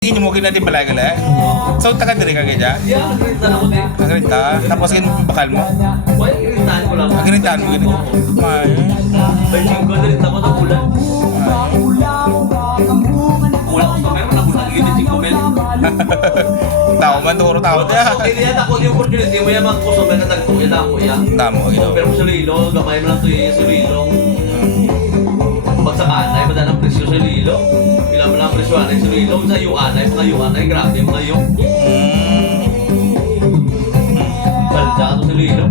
Ini mo natin balagala. So taga diri ka kaya? Yeah, nagrintahan ako din. Nagrita. Tapos ganun bakal mo. Why, nagrintahan ko lang. Nagritaan mo ganun. May. By linggo, nagrinta ko ng ulan. Wala ko sa meron, nabulang gilid si Kumel. Tao man turo tao dia. Hindi yan ako yung opportunity mo yan magkusumer na nagtuya na ako yan. Tamo gino. Pero sa lilo, gamay mo lang ito yung sa lilo. Pag sa kanay, madala ang presyo sa lilo. Ilan mo lang ang presyo anay sa lilo. Sa yuanay, mga yuanay, grabe mga yung. Balda ito sa lilo.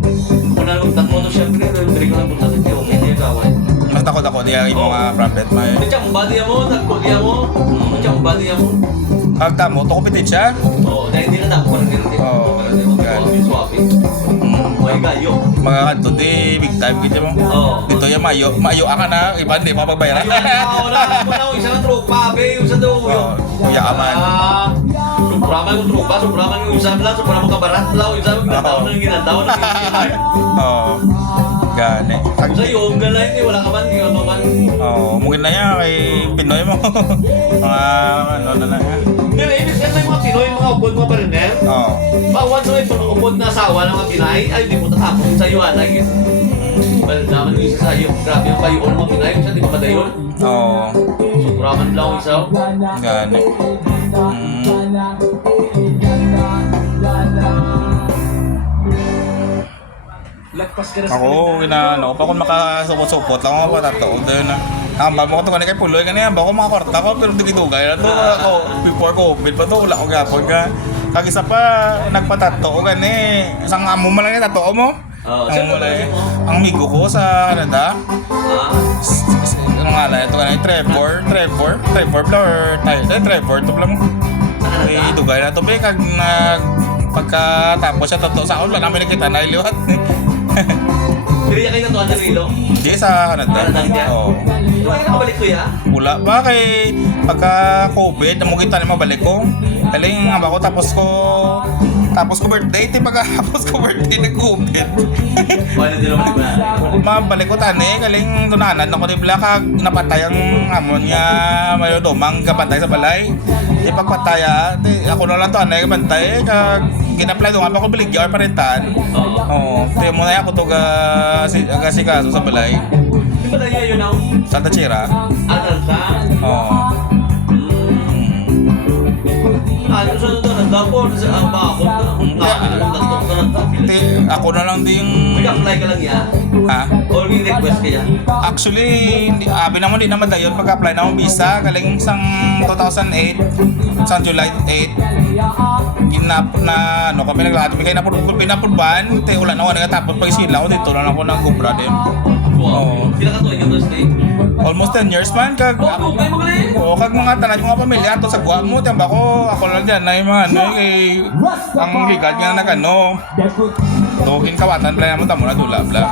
Kung nalagtan mo ito, syempre, nalagtan ko lang punta sa tiyo. Hindi yung gawin. Mas takot ako dia yung mga prophet may. Hindi siya kumbadiya mo, nagkulya mo. Hindi siya kumbadiya mo. Pag tamo to kompetensya. Oo, dahil hindi na ako parang ganun. Oo, Parang ganun. Swapping. May gayo. Mga kanto di big time gitu mo. Oo. Dito ya mayo ka na iba hindi pa pagbayaran. Wala mo isa na tropa, be. Isa daw. Oh, kuya ka man. Sobrama yung tropa, sobrama yung isa lang, sobrama kabarat lang. Isa yung ginataw na ginataw na ginataw. Oo. Gani. Sa yung gala hindi, wala ka man, hindi ka man. Oo, mungkin na yan kay Pinoy mo. Mga ano na lang yan. Pero ibig sabihin yung mga Pinoy, mga ubod mga pariner. Oo. Bawan sa may ubod na asawa ng mga Pinay, ay di mo tatapos sa iyo, anay. Well, naman yung isa sa iyo, grabe yung kayo ng mga Pinay, isa di ba madayon? Oo. Sobraman lang yung isa. Gani. Ako, ano pa kung makasupot-supot lang ako patataon doon na. Ba mo ko to kanina kay Puloy kanina ba ko mga kwarta ko pero digidugay na to ako before COVID pa to wala ko gapon ka. Kagisa pa nagpatato ko gani. Isang amo man lang yung tato mo. Ang migo ko sa Canada. Ano nga lang ito kanina Trevor Flower Trevor to lang. Dugay na to pe kag pagkatapos siya tato sa ako wala namin nakita na iliwat. Hindi niya kayo natuwa ng rilo? Hindi sa Canada. Oo. Kaya nakabalik ko ya? Wala ba kay pagka-COVID, namugita na mabalik ko. Kaling nga ba ko tapos ko birthday, pagkatapos ko birthday nag-COVID. Wala din naman ba? Mabalik ko tani, kaling tunanan ako ni Black kag napatay ang amon niya mayo domang kapantay sa balay. Di pagpataya, ako na lang to anay kapantay kag gina-apply do nga pa ko biligyan or parentan. Oo. Tiyo mo na ako to ga si kaso sa balay. Di ba na yun ako? Santa Chira. Atalta? Oo. Ano sa ito? Nagdapon sa bakod na. Ako na lang din. Mag-apply ka lang yan? Ha? Or may request ka yan? Actually, abi naman din naman dayon pag-apply na akong visa kaling sang 2008 sa July 8 ginap na ano kami naglahat kami kay pinapurban te wala na ako nagatapos pag sila ko dito na ako nang kubra din. Oo. Sila ka to yung stay? Almost 10 years man kag Okay mo rin. kag mga tanan mga pamilya ato sa guwa mo tamba ko ako lang diyan na yung mga ano kay ang legal nga nagano tugin kawatan bla mo tamo na dula bla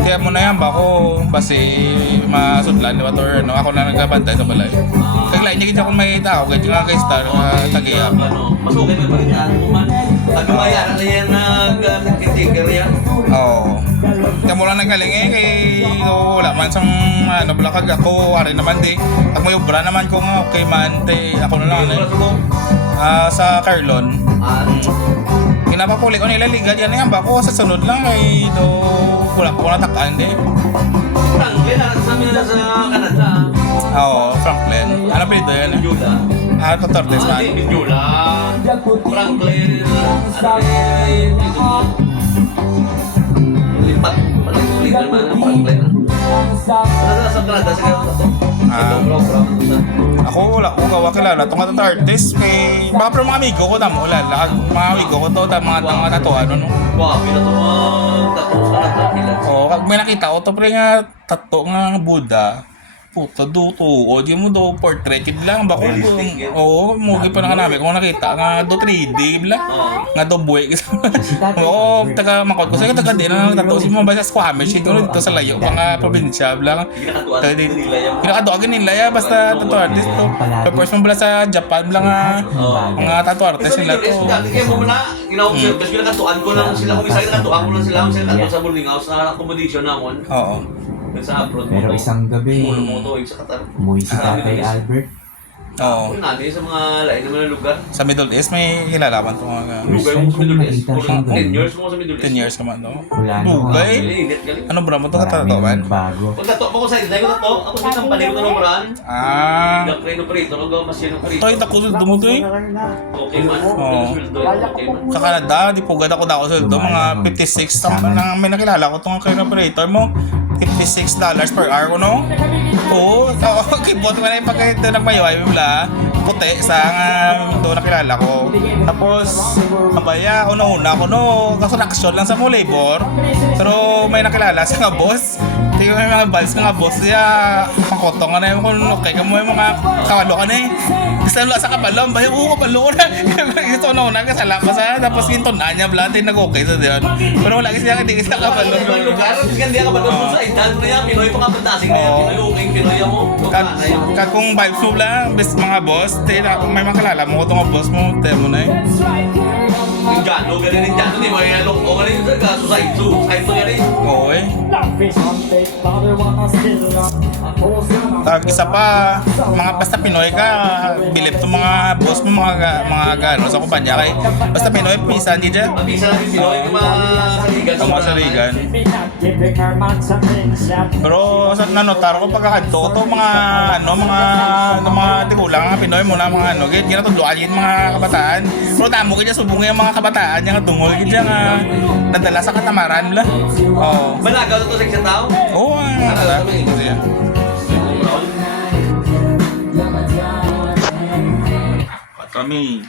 kaya mo na yan ba ko basi masudlan di ba to no ako na nagbabantay sa balay kag lain niya kung may tao kay nga kay star tagiya Mas okay may palitan mo man. Nagbayaran na yan nag-ticker yan. oo kaya mo lang nagaling kay wala man sang ano bala kag ako ari naman di pag may obra naman kung okay man te ako na lang sa Carlon pinapapuli ko nila liga yan yan ba ko sa sunod lang ay do wala ko natakaan di Franklin, sa amin na sa Canada. oo Franklin ano pa dito yan Jula. ito Tortes man Jula. Franklin. Lipat. Franklin naman ang Franklin. Sa Canada, sa Canada. ako wala ko gawa kilala itong mga artist kay baka pero mga amigo ko tamo wala mga amigo ko to mga tatuan no Wow, pinatuwag. Tapos ka na takilan. oo kag may nakita ko to pre nga tato nga Buddha puta do to o di mo do portrait lang ba kung oo mugi pa na namin kung nakita nga do 3D bla nga do buhay oo taga makot ko sa taga din na tato si mo ba sa Squamish dito sa layo mga probinsya bla kinakatuwa nila ya basta tato artist to first mo bala sa Japan bla nga mga tato artist nila to kaya mo muna ginawa ko sila kinakatuan ko lang sila kung isa kinakatuan ko lang sila kung sila sa boarding house na accommodation namon oo sa abroad Pero isang gabi, mo to sa Qatar umuwi si Tatay Albert. Oo. Kung nani sa mga lain naman na lugar. Sa Middle East may kilalaman to mga Lugar mo sa Middle East. 10 years mo sa Middle East. 10 years naman no. Wala na Dugay. Init galing. Ano bro mo to Marami katatawaban? nang bago. Pag nato mo ko sa Inday ko na to, ako sa company ko na maran. Ah. Nag-preno prito, nag-mas yun ng prito. Toy takusod mo to eh. Okay man. Oo. Okay man. Sa Canada, di po gada ko dako sa do mga 56 nang may nakilala ko tong kay operator mo. $56 per hour ko no. Oo, kibot ko na yung pagkakita ng mayo ay wala. Puti sa do nakilala ko. Tapos abaya una ko no, kaso action lang sa mo labor. Pero may nakilala sa nga boss. Tingnan mo yung mga balls nga boss niya. Pakotong na yun kung okay ka mo yung mga kabalo ka na eh. Gusto nila sa kabalo, bayo ko kabalo ko na. Ito na kasala pa sa tapos yung tonan niya blatin nag-okay sa diyan. Pero wala kasi hindi kasi kabalo. Ibang lugar, kasi hindi ka ba doon sa Inday mo na yan, Pinoy pa nga pantasing na yan, Pinoy okay, Pinoy mo. Kung vibes mo lang, best mga boss, may makalala mo ko itong boss mo, tayo mo na eh. Indiano, ganin Indiano, di mo yan, o ganin sa Susaitu, Susaitu yan eh. Oo eh. Tapos isa pa, mga basta Pinoy ka, bilip to mga boss mo, mga gano sa kumpanya kay basta Pinoy, pisan di dyan. Mabisa lang yung Pinoy, yung mga saligan. Ang mga saligan. Pero sa nanotar ko pagkakadto ko to mga tigulang mga Pinoy mo na mga ano, kaya natudluan yung mga kabataan. Pero tamo kaya subong yung mga kabataan yung tungol kaya nga nadala sa katamaran nila. Oo. Balagaw na to sa isang tao? Oo, kami.